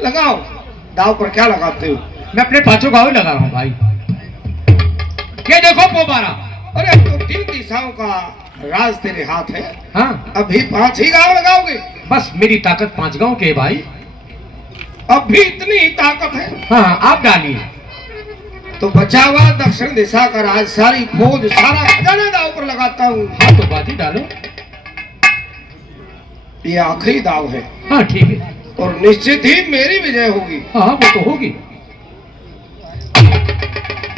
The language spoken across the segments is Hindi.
लगाओ। दाव पर क्या लगाते हो? मैं अपने पांचों गाँव लगा रहा हूँ भाई। ये देखो पोबारा। अरे तो 3 दिशाओं का राज तेरे हाथ है। हाँ, अभी 5 ही गांव लगाओगे? बस मेरी ताकत 5 गाँव के है भाई। अब भी इतनी ही ताकत है? हाँ, आप डालिए। तो बचा हुआ दक्षिण दिशा का राज, सारी फौज, सारा खजाना दाव पर लगाता हूँ। हाँ, तो बात ही डालो। ये आखिरी दाव है। हाँ ठीक है। और निश्चित ही मेरी विजय होगी। हाँ, वो तो होगी,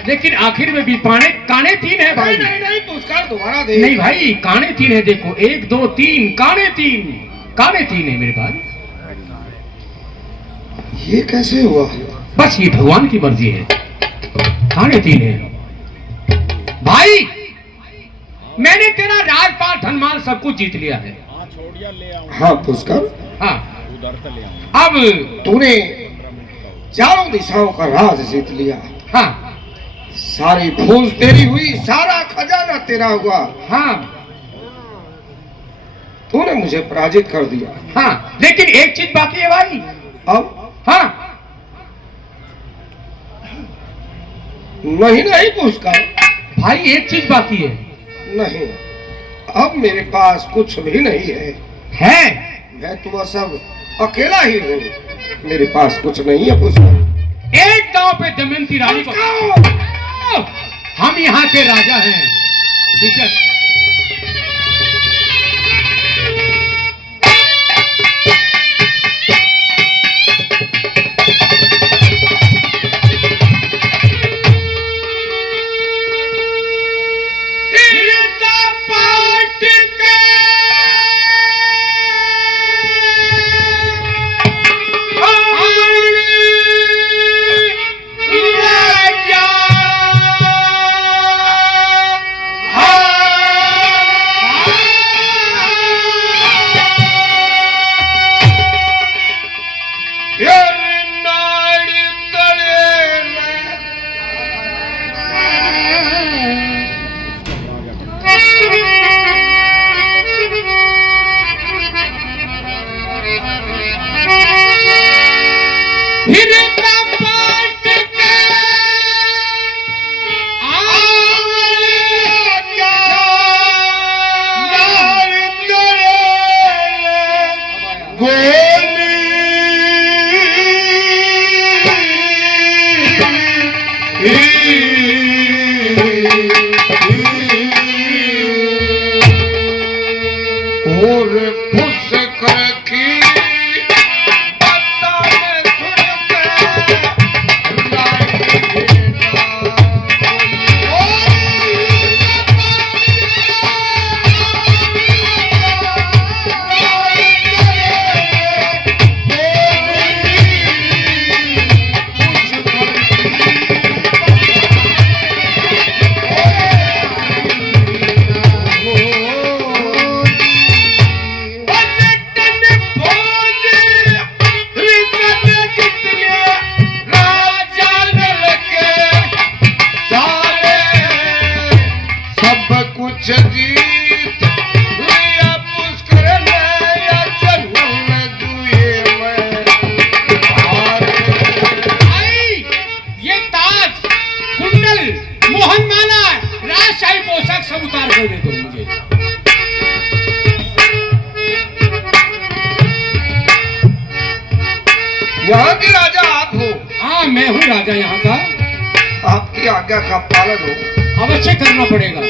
लेकिन आखिर में भी काने 3 है भाई। नहीं नहीं, पुरस्कार दोबारा दे। नहीं भाई, काने 3 है। देखो 1 2 3 काने 3 है मेरे पास। ये कैसे हुआ? बस ये भगवान की मर्जी है। काने 3 है भाई। मैंने तेरा राजपाट धनमाल सब कुछ जीत लिया है। हाँ पुरस्कार। हाँ, अब तूने चारों दिशाओं का राज जीत लिया। हाँ सारी फौज तेरी हुई, सारा खजाना तेरा हुआ। हाँ तूने मुझे पराजित कर दिया। हाँ, लेकिन एक चीज बाकी है भाई। अब? हाँ, नहीं नहीं पुरस्कार। भाई एक चीज बाकी है। नहीं, अब मेरे पास कुछ भी नहीं है। मैं तो सब अकेला ही हूँ। मेरे पास कुछ नहीं है पुरस्कार। एक गांव पे दमयंती रानी को, हम यहाँ के राजा हैं। ठीक है। यहाँ के राजा आप हो? हाँ, मैं हूँ राजा यहाँ का। आपकी आज्ञा का पालन हो। अवश्य करना पड़ेगा।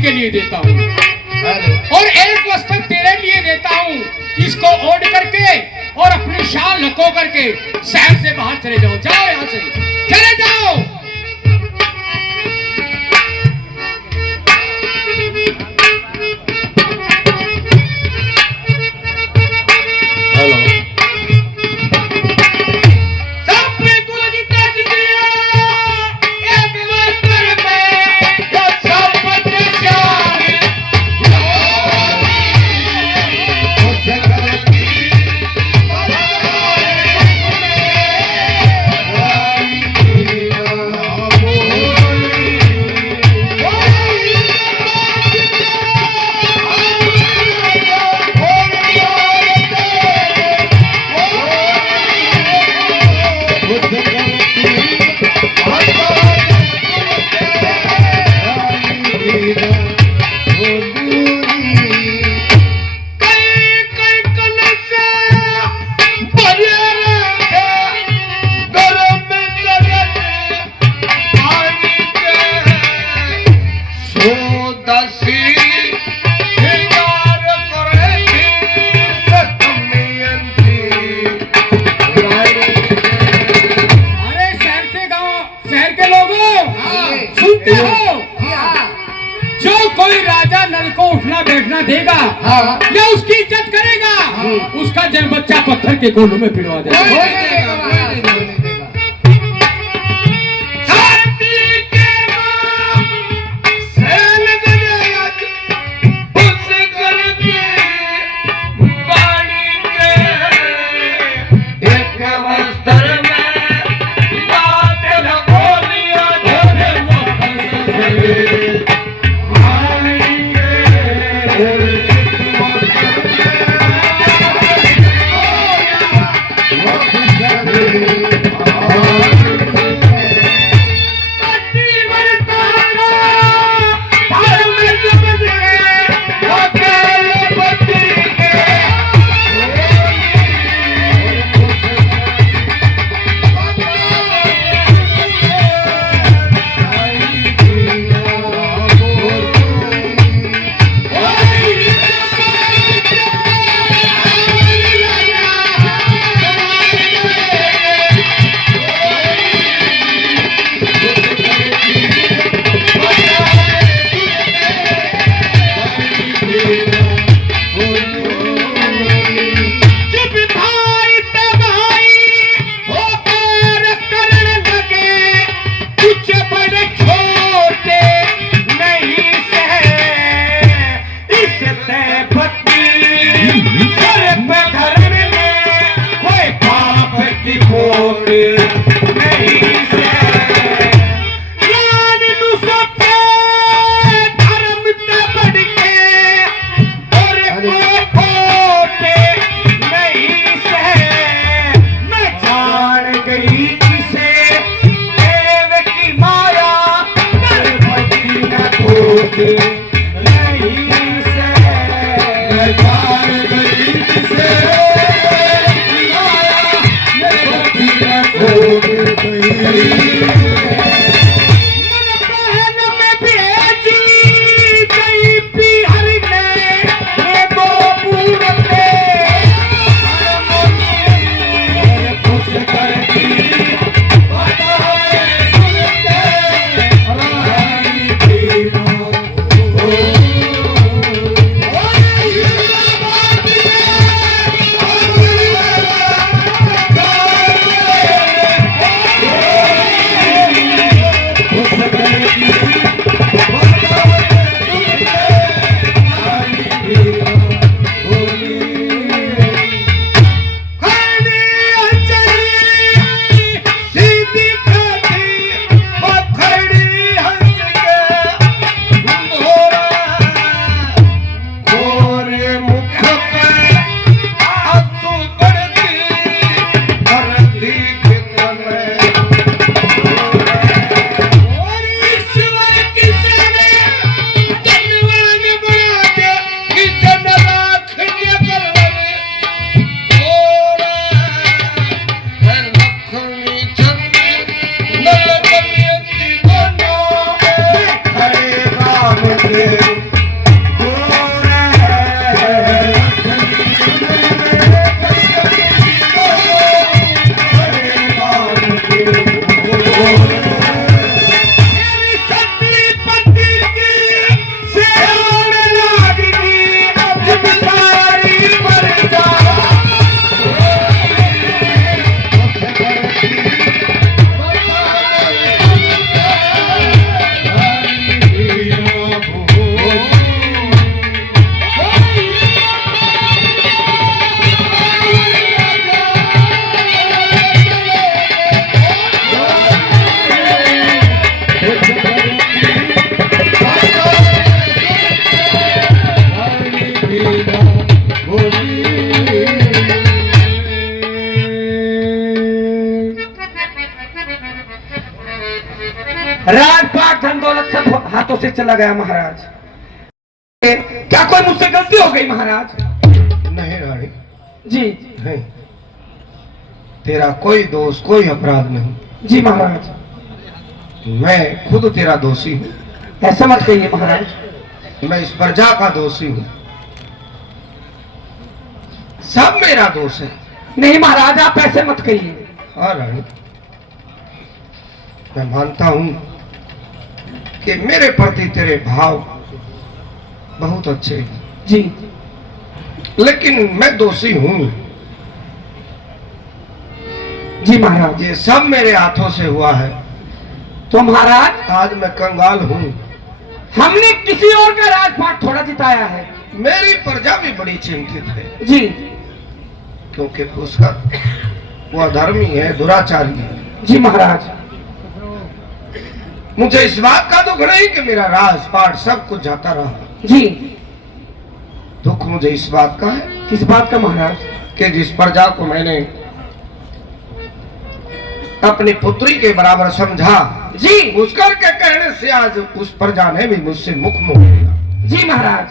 के लिए देता हूँ और एक वस्त्र तेरे लिए देता हूँ। इसको ओढ़ करके और अपनी शाल लको करके शहर से बाहर चले जाओ। जाओ यहाँ से, चले जाओ। खाना देगा हाँ। या उसकी इज्जत करेगा, उसका जन्म बच्चा पत्थर के गोलों में पिलवा देगा। राजपाट धन दौलत सब हाथों से चला गया महाराज। क्या कोई मुझसे गलती हो गई महाराज? नहीं रानी जी नहीं, तेरा कोई दोष कोई अपराध नहीं। जी महाराज, मैं खुद तेरा दोषी हूँ। ऐसा मत कहिए महाराज, मैं इस प्रजा का दोषी हूँ, सब मेरा दोष है। नहीं महाराज, आप ऐसे मत कहिए। हाँ रानी, मैं मानता हूँ कि मेरे प्रति तेरे भाव बहुत अच्छे हैं। जी लेकिन मैं दोषी हूँ। जी महाराज। ये सब मेरे हाथों से हुआ है। तो महाराज आज मैं कंगाल हूँ। हमने किसी और का राजपाट थोड़ा जिताया है। मेरी प्रजा भी बड़ी चिंतित है जी क्योंकि उसका वो अधर्मी है, दुराचारी है। जी महाराज। मुझे इस बात का दुख नहीं कि मेरा राजपाट सब कुछ जाता रहा। जी दुख मुझे इस बात का है किस बात का महाराज? कि जिस प्रजा को मैंने अपनी पुत्री के बराबर समझा, जी मुस्कर के कहने से आज उस प्रजा ने भी मुझसे मुख मोड़ लिया। जी महाराज।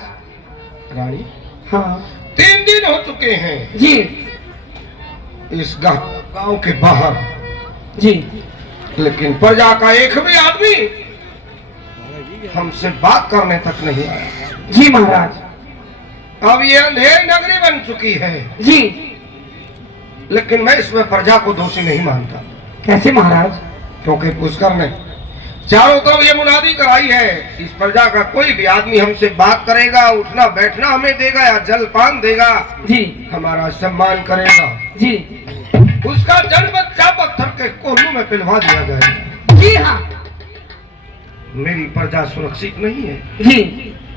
रानी, हाँ 3 दिन हो चुके हैं जी इस गांव के बाहर, जी लेकिन प्रजा का एक भी आदमी हमसे बात करने तक नहीं आया। जी महाराज। अब ये अंधेरी नगरी बन चुकी है, जी लेकिन मैं इसमें प्रजा को दोषी नहीं मानता। कैसे महाराज? क्योंकि पुष्कर ने चारों तरफ ये मुनादी कराई है, इस प्रजा का कोई भी आदमी हमसे बात करेगा, उठना बैठना हमें देगा या जलपान देगा, जी हमारा सम्मान करेगा, जी उसका जन्म बच्चा पत्थर के कोल्हू में पिलवा दिया जाएगा। जी हाँ मेरी प्रजा सुरक्षित नहीं है। जी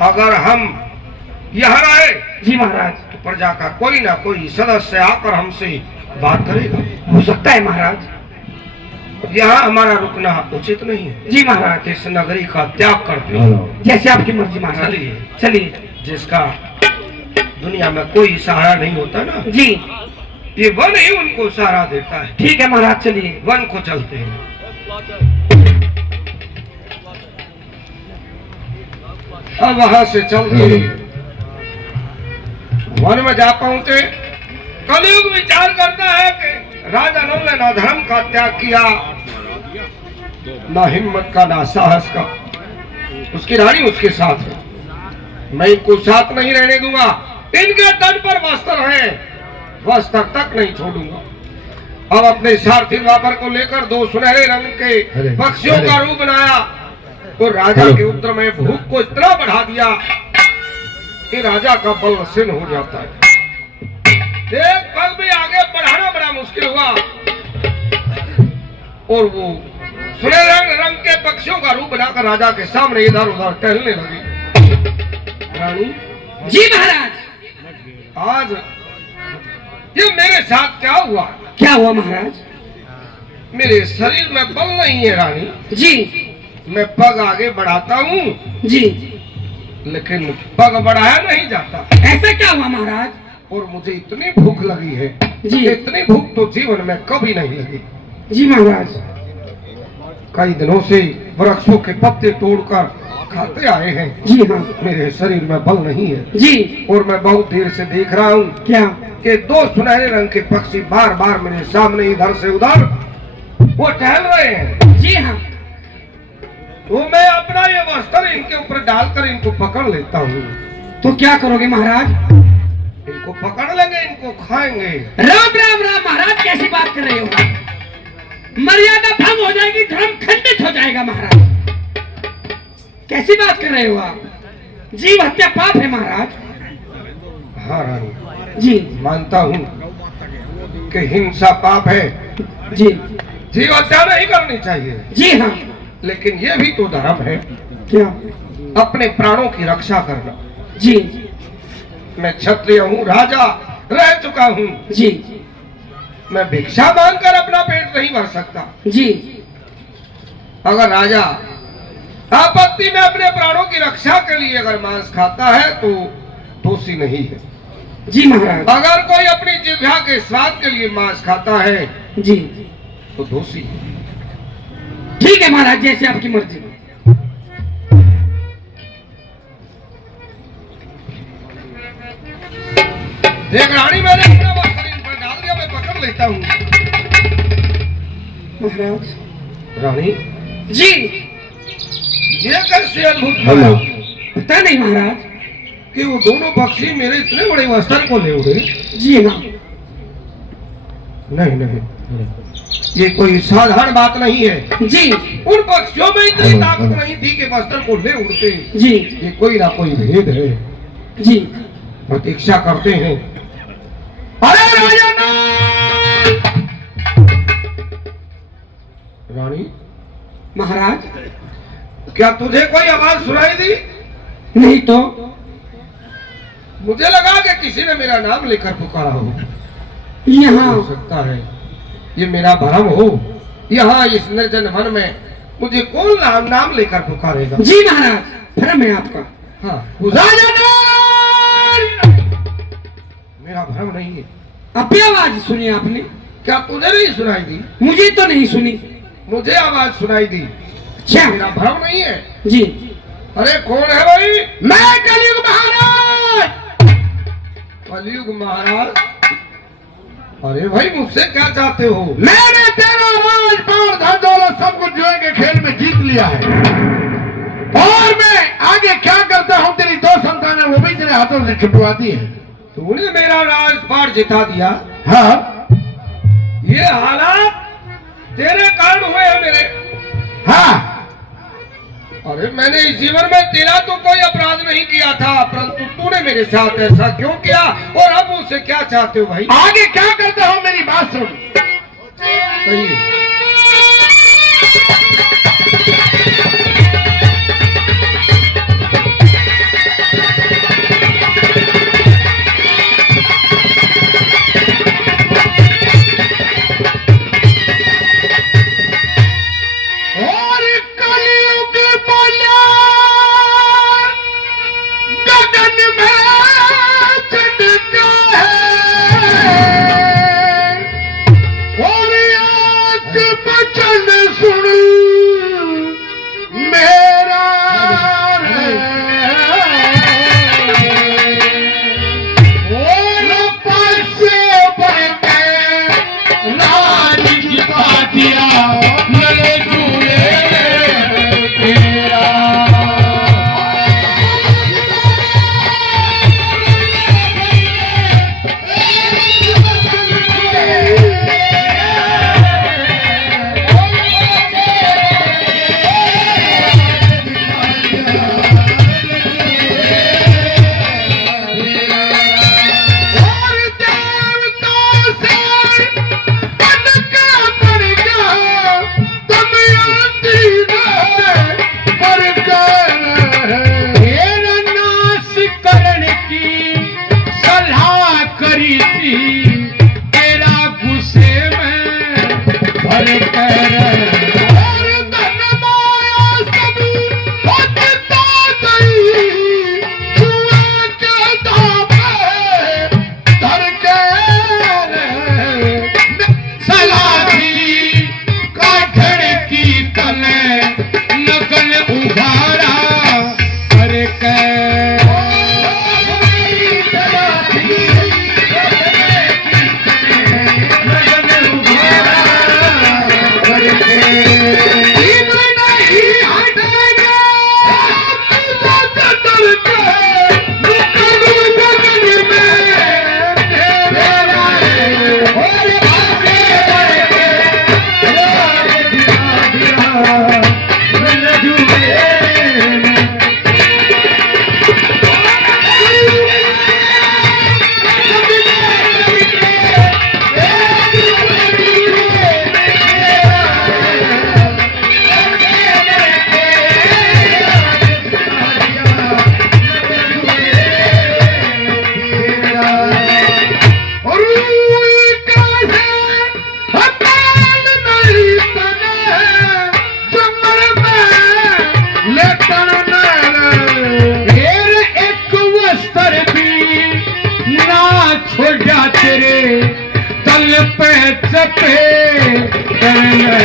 अगर हम यहाँ रहे जी महाराज। तो प्रजा का कोई ना कोई सदस्य आकर हमसे बात करेगा। हो सकता है महाराज। यहाँ हमारा रुकना उचित नहीं है। जी महाराज। इस नगरी का त्याग करते हो। जैसे आपकी मर्जी महाराज। चलिए चलिए। जिसका दुनिया में कोई सहारा नहीं होता ना, जी ये वन ही उनको सहारा देता है। ठीक है महाराज चलिए। वन को चलते हैं। अब वहां से चलते वन में जा पहुंचे। कलयुग विचार करता है कि राजा नल ने ना धर्म का त्याग किया, ना हिम्मत का, ना साहस का। उसकी रानी उसके साथ है, मैं इनको साथ नहीं रहने दूंगा। इनके तन पर वस्त्र है, वस्त्र तक नहीं छोड़ूंगा। अब अपने सारथी द्वापर को लेकर 2 सुनहरे रंग के पक्षियों का रूप बनाया और राजा के उत्तर में भूख को इतना बढ़ा दिया कि राजा का बल क्षीण हो जाता है। एक पग भी आगे बढ़ाना बड़ा मुश्किल हुआ और वो सुनहरे रंग के पक्षियों का रूप बनाकर राजा के सामने इधर उधर टहलने लगी। रानी जी महाराज। आज ये मेरे साथ क्या हुआ? क्या हुआ महाराज? मेरे शरीर में बल नहीं है रानी। जी मैं पग आगे बढ़ाता हूँ जी लेकिन पग बढ़ाया नहीं जाता। ऐसा क्या हुआ महाराज? और मुझे इतनी भूख लगी है जी। इतनी भूख तो जीवन में कभी नहीं लगी। जी महाराज। कई दिनों से वृक्षों के पत्ते तोड़कर खाते आए हैं। जी हाँ। मेरे शरीर में बल नहीं है जी। और मैं बहुत देर से देख रहा हूँ क्या? कि 2 सुनहरे रंग के पक्षी बार बार मेरे सामने इधर से उधर वो टहल रहे हैं। जी हाँ। तो मैं अपना ये वस्त्र इनके ऊपर डालकर इनको पकड़ लेता हूँ। तो क्या करोगे महाराज? इनको पकड़ लेंगे, इनको खाएंगे। राम राम राम महाराज, कैसी बात कर रहे हो? मर्यादा भंग हो जाएगी, धर्म खंडित हो जाएगा महाराज। कैसी बात कर रहे हो आप? जीव हत्या पाप है महाराज। हाँ रानी जी मानता हूँ कि हिंसा पाप है, जी जीव हत्या नहीं करनी चाहिए, जी हाँ। लेकिन ये भी तो धर्म है। क्या? अपने प्राणों की रक्षा करना। जी मैं क्षत्रिय हूँ, राजा रह चुका हूँ, जी मैं भिक्षा मांगकर अपना पेट नहीं भर सकता। जी। अगर राजा आपत्ति में अपने प्राणों की रक्षा के लिए अगर मांस खाता है तो दोषी नहीं है। जी महाराज। अगर कोई अपनी जिह्वा के स्वाद के लिए मांस खाता है जी तो दोषी है। ठीक है महाराज, जैसे आपकी मर्जी। देख रानी, मैंने अपना वस्त्र इन पर डाल दिया, मैं पकड़ लेता हूँ। महाराज। रानी जी। ये कैसे अद्भुत हुआ पता नहीं महाराज कि वो दोनों पक्षी मेरे इतने बड़े वस्त्र को ले उड़े। जी हाँ। नहीं नहीं, ये कोई साधारण बात नहीं है। जी। उन पक्षियों में इतनी ताकत नहीं थी कि वस्त्र को ले उड़ते। जी। ये कोई ना कोई भेद है। जी प्रतीक्षा करते हैं। अरे राजा रानी, महाराज क्या तुझे कोई आवाज सुनाई दी? नहीं तो मुझे लगा कि किसी ने मेरा नाम लेकर पुकारा हो। यहाँ हो सकता है ये मेरा भ्रम हो। यहाँ इस निर्जन वन में मुझे कौन नाम लेकर पुकारेगा? जी महाराज, भ्रम है आपका। हाँ, राजा मेरा भ्रम नहीं है। अभी आवाज सुनी आपने? क्या तुझे नहीं सुनाई दी? मुझे तो नहीं सुनी। मुझे आवाज सुनाई दी। अच्छा, मेरा भ्रम नहीं है। जी अरे कौन है भाई? मैं कलयुग महाराज। कलयुग महाराज? अरे भाई मुझसे क्या चाहते हो? मैंने तेरा राज पान धन दौलत सब कुछ जुए के खेल में जीत लिया है, और मैं आगे क्या करता हूँ तेरी दो संतानें वो भी तेरे हाथों से छुटवाती है। तूने मेरा राजपाट जिता दिया। हाँ ये हालात तेरे कारण हुए हैं मेरे। हाँ, अरे मैंने इस जीवन में तेरा तो कोई अपराध नहीं किया था, परंतु तूने मेरे साथ ऐसा क्यों किया और अब मुझसे क्या चाहते हो भाई? आगे क्या करता हूँ मेरी बात सुन। कहिए।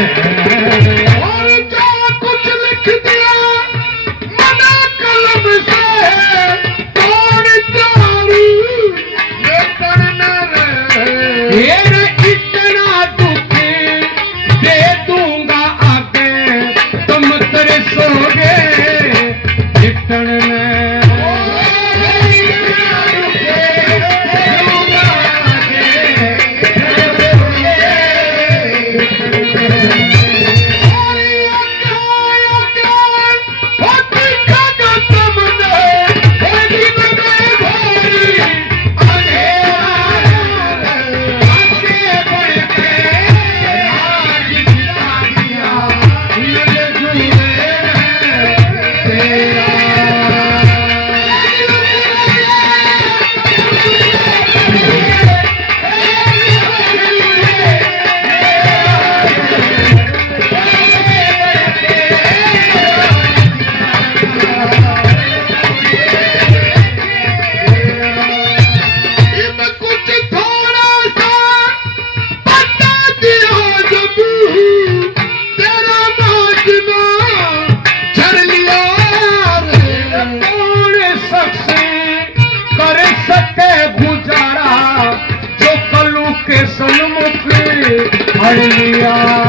और जो कुछ लिख दिया मना कलम से कौन चारू ये करना रे इतना दुख दे दूंगा आगे तुम तरसोगे इतना कैसे गुजारा जो कलू के सन्मुख हर लिया।